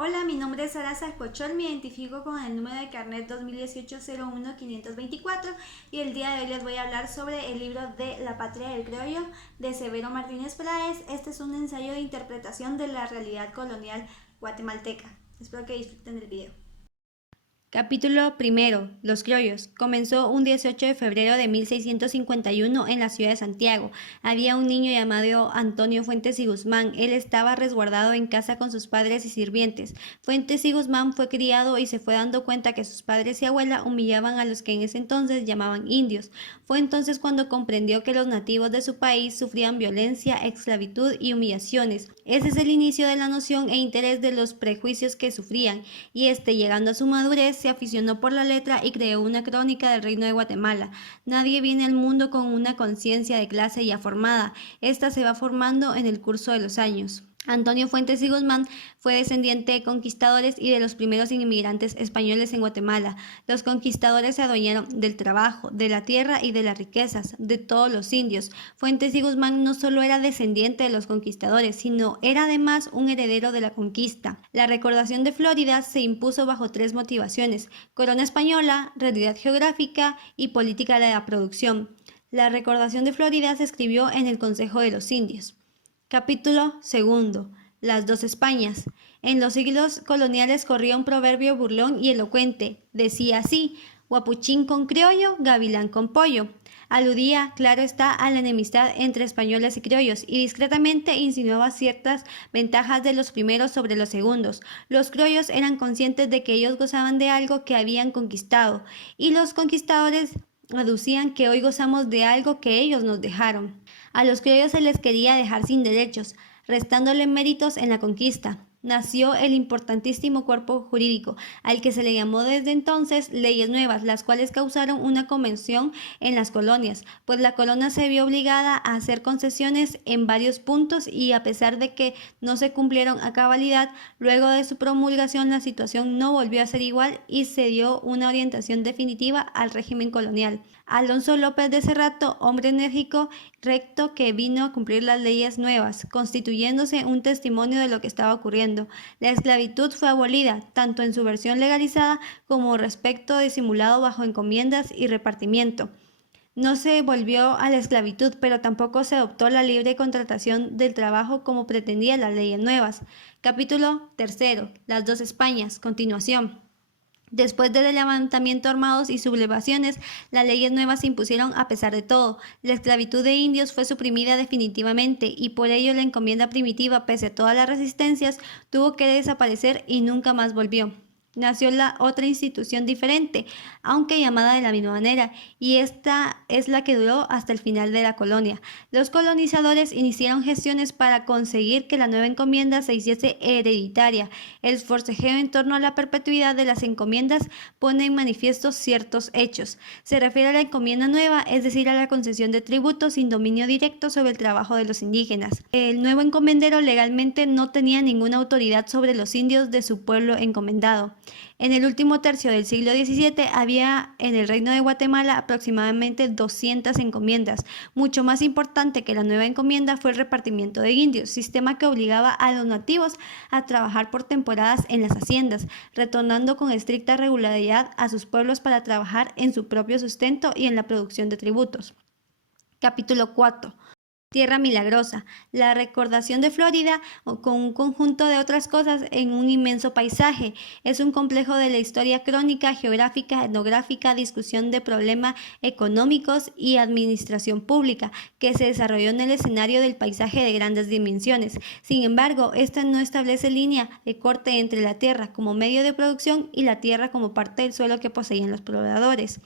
Hola, mi nombre es Sara Salpochol, me identifico con el número de carnet 2018-01-524 y el día de hoy les voy a hablar sobre el libro de La Patria del Criollo de Severo Martínez Peláez. Este es un ensayo de interpretación de la realidad colonial guatemalteca. Espero que disfruten del video. Capítulo primero. Los criollos. Comenzó un 18 de febrero de 1651 en la ciudad de Santiago. Había un niño llamado Antonio Fuentes y Guzmán. Él estaba resguardado en casa con sus padres y sirvientes. Fuentes y Guzmán fue criado y se fue dando cuenta que sus padres y abuela humillaban a los que en ese entonces llamaban indios. Fue entonces cuando comprendió que los nativos de su país sufrían violencia, esclavitud y humillaciones. Ese es el inicio de la noción e interés de los prejuicios que sufrían, y llegando a su madurez, se aficionó por la letra y creó una crónica del Reino de Guatemala. Nadie viene al mundo con una conciencia de clase ya formada. Esta se va formando en el curso de los años. Antonio Fuentes y Guzmán fue descendiente de conquistadores y de los primeros inmigrantes españoles en Guatemala. Los conquistadores se adueñaron del trabajo, de la tierra y de las riquezas de todos los indios. Fuentes y Guzmán no solo era descendiente de los conquistadores, sino era además un heredero de la conquista. La recordación de Florida se impuso bajo tres motivaciones: corona española, realidad geográfica y política de la producción. La recordación de Florida se escribió en el Consejo de los Indios. Capítulo segundo. Las dos Españas. En los siglos coloniales corría un proverbio burlón y elocuente. Decía así: guapuchín con criollo, gavilán con pollo. Aludía, claro está, a la enemistad entre españoles y criollos, y discretamente insinuaba ciertas ventajas de los primeros sobre los segundos. Los criollos eran conscientes de que ellos gozaban de algo que habían conquistado, y los conquistadores aducían que hoy gozamos de algo que ellos nos dejaron. A los criollos se les quería dejar sin derechos, restándole méritos en la conquista. Nació el importantísimo cuerpo jurídico, al que se le llamó desde entonces leyes nuevas, las cuales causaron una conmoción en las colonias, pues la corona se vio obligada a hacer concesiones en varios puntos, y a pesar de que no se cumplieron a cabalidad, luego de su promulgación la situación no volvió a ser igual y se dio una orientación definitiva al régimen colonial. Alonso López de Cerrato, hombre enérgico, recto, que vino a cumplir las leyes nuevas, constituyéndose un testimonio de lo que estaba ocurriendo. La esclavitud fue abolida, tanto en su versión legalizada como respecto disimulado bajo encomiendas y repartimiento. No se volvió a la esclavitud, pero tampoco se adoptó la libre contratación del trabajo como pretendían las leyes nuevas. Capítulo tercero. Las dos Españas. Continuación. Después del levantamiento armados y sublevaciones, las leyes nuevas se impusieron a pesar de todo. La esclavitud de indios fue suprimida definitivamente, y por ello la encomienda primitiva, pese a todas las resistencias, tuvo que desaparecer y nunca más volvió. Nació la otra institución diferente, aunque llamada de la misma manera, y esta es la que duró hasta el final de la colonia. Los colonizadores iniciaron gestiones para conseguir que la nueva encomienda se hiciese hereditaria. El forcejeo en torno a la perpetuidad de las encomiendas pone en manifiesto ciertos hechos. Se refiere a la encomienda nueva, es decir, a la concesión de tributos sin dominio directo sobre el trabajo de los indígenas. El nuevo encomendero legalmente no tenía ninguna autoridad sobre los indios de su pueblo encomendado. En el último tercio del siglo XVII había en el Reino de Guatemala aproximadamente 200 encomiendas. Mucho más importante que la nueva encomienda fue el repartimiento de indios, sistema que obligaba a los nativos a trabajar por temporadas en las haciendas, retornando con estricta regularidad a sus pueblos para trabajar en su propio sustento y en la producción de tributos. Capítulo 4. Tierra Milagrosa, la recordación de Florida con un conjunto de otras cosas en un inmenso paisaje. Es un complejo de la historia crónica, geográfica, etnográfica, discusión de problemas económicos y administración pública, que se desarrolló en el escenario del paisaje de grandes dimensiones. Sin embargo, esta no establece línea de corte entre la tierra como medio de producción y la tierra como parte del suelo que poseían los pobladores.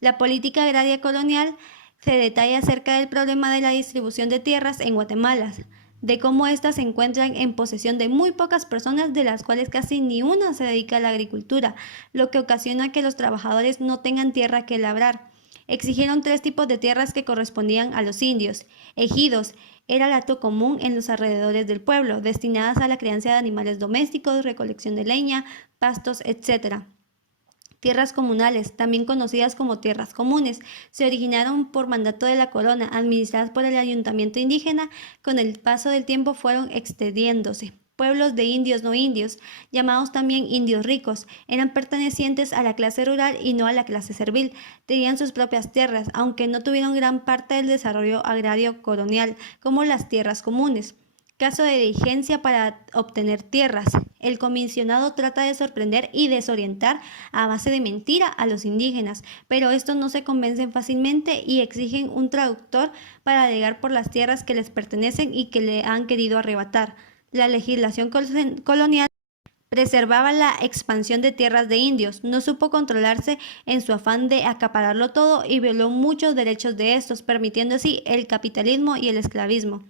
La política agraria colonial se detalla acerca del problema de la distribución de tierras en Guatemala, de cómo éstas se encuentran en posesión de muy pocas personas, de las cuales casi ni una se dedica a la agricultura, lo que ocasiona que los trabajadores no tengan tierra que labrar. Exigieron tres tipos de tierras que correspondían a los indios. Ejidos era el acto común en los alrededores del pueblo, destinadas a la crianza de animales domésticos, recolección de leña, pastos, etc. Tierras comunales, también conocidas como tierras comunes, se originaron por mandato de la corona, administradas por el ayuntamiento indígena. Con el paso del tiempo fueron extendiéndose. Pueblos de indios no indios, llamados también indios ricos, eran pertenecientes a la clase rural y no a la clase servil. Tenían sus propias tierras, aunque no tuvieron gran parte del desarrollo agrario colonial, como las tierras comunes. Caso de diligencia para obtener tierras. El comisionado trata de sorprender y desorientar a base de mentira a los indígenas, pero estos no se convencen fácilmente y exigen un traductor para alegar por las tierras que les pertenecen y que le han querido arrebatar. La legislación colonial preservaba la expansión de tierras de indios, no supo controlarse en su afán de acapararlo todo y violó muchos derechos de estos, permitiendo así el capitalismo y el esclavismo.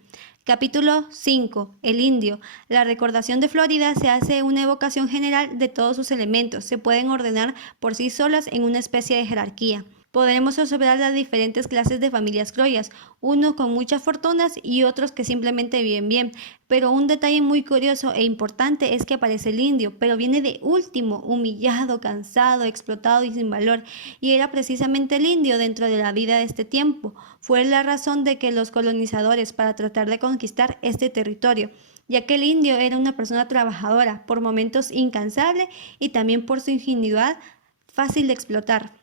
Capítulo 5. El indio. La recordación de Florida se hace una evocación general de todos sus elementos, se pueden ordenar por sí solas en una especie de jerarquía. Podremos observar las diferentes clases de familias criollas, unos con muchas fortunas y otros que simplemente viven bien. Pero un detalle muy curioso e importante es que aparece el indio, pero viene de último, humillado, cansado, explotado y sin valor. Y era precisamente el indio dentro de la vida de este tiempo. Fue la razón de que los colonizadores, para tratar de conquistar este territorio, ya que el indio era una persona trabajadora, por momentos incansable y también por su ingenuidad fácil de explotar.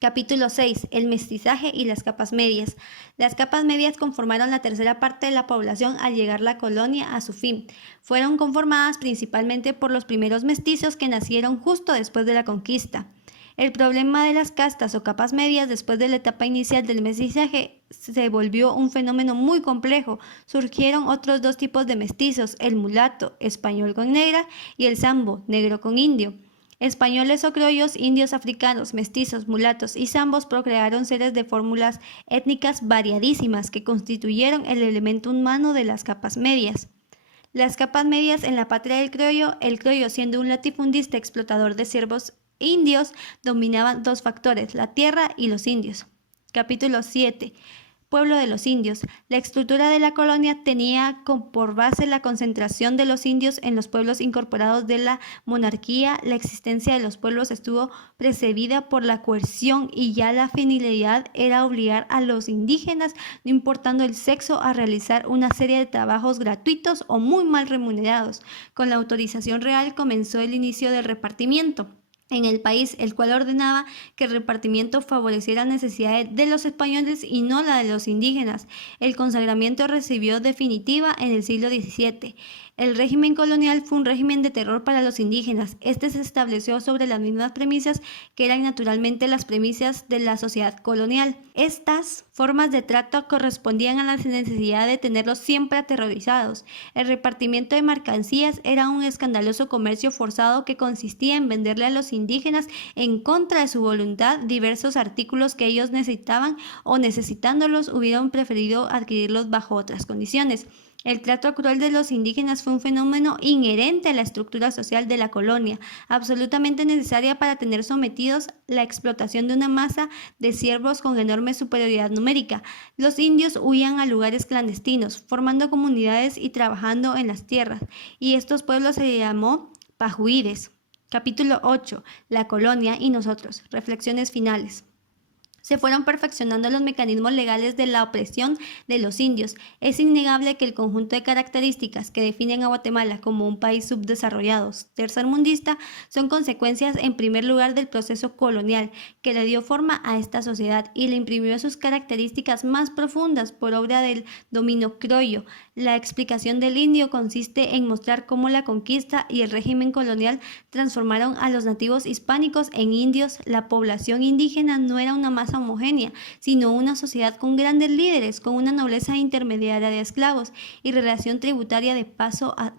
Capítulo 6. El mestizaje y las capas medias. Las capas medias conformaron la tercera parte de la población al llegar la colonia a su fin. Fueron conformadas principalmente por los primeros mestizos que nacieron justo después de la conquista. El problema de las castas o capas medias después de la etapa inicial del mestizaje se volvió un fenómeno muy complejo. Surgieron otros dos tipos de mestizos, el mulato, español con negra, y el zambo, negro con indio. Españoles o criollos, indios africanos, mestizos, mulatos y zambos procrearon seres de fórmulas étnicas variadísimas que constituyeron el elemento humano de las capas medias. Las capas medias en la patria del criollo, el criollo siendo un latifundista explotador de siervos indios, dominaban dos factores, la tierra y los indios. Capítulo 7. Pueblo de los indios. La estructura de la colonia tenía por base la concentración de los indios en los pueblos incorporados de la monarquía. La existencia de los pueblos estuvo precedida por la coerción y ya la finalidad era obligar a los indígenas, no importando el sexo, a realizar una serie de trabajos gratuitos o muy mal remunerados. Con la autorización real comenzó el inicio del repartimiento en el país, el cual ordenaba que el repartimiento favoreciera las necesidades de los españoles y no la de los indígenas. El consagramiento recibió definitiva en el siglo XVII. El régimen colonial fue un régimen de terror para los indígenas. Este se estableció sobre las mismas premisas que eran naturalmente las premisas de la sociedad colonial. Estas formas de trato correspondían a la necesidad de tenerlos siempre aterrorizados. El repartimiento de mercancías era un escandaloso comercio forzado que consistía en venderle a los indígenas en contra de su voluntad diversos artículos que ellos necesitaban o necesitándolos hubieran preferido adquirirlos bajo otras condiciones. El trato cruel de los indígenas fue un fenómeno inherente a la estructura social de la colonia, absolutamente necesaria para tener sometidos la explotación de una masa de siervos con enorme superioridad numérica. Los indios huían a lugares clandestinos, formando comunidades y trabajando en las tierras, y estos pueblos se le llamó pajuíes. Capítulo 8. La colonia y nosotros. Reflexiones finales. Se fueron perfeccionando los mecanismos legales de la opresión de los indios. Es innegable que el conjunto de características que definen a Guatemala como un país subdesarrollado, tercermundista, son consecuencias en primer lugar del proceso colonial que le dio forma a esta sociedad y le imprimió sus características más profundas por obra del dominio criollo. La explicación del indio consiste en mostrar cómo la conquista y el régimen colonial transformaron a los nativos hispánicos en indios. La población indígena no era una masa homogénea, sino una sociedad con grandes líderes, con una nobleza intermediaria de esclavos y relación tributaria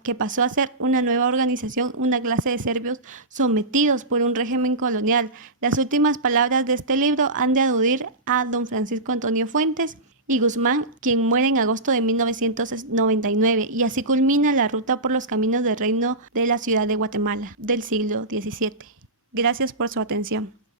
que pasó a ser una nueva organización, una clase de serbios sometidos por un régimen colonial. Las últimas palabras de este libro han de aludir a don Francisco Antonio Fuentes y Guzmán, quien muere en agosto de 1999, y así culmina la ruta por los caminos del reino de la ciudad de Guatemala del siglo XVII. Gracias por su atención.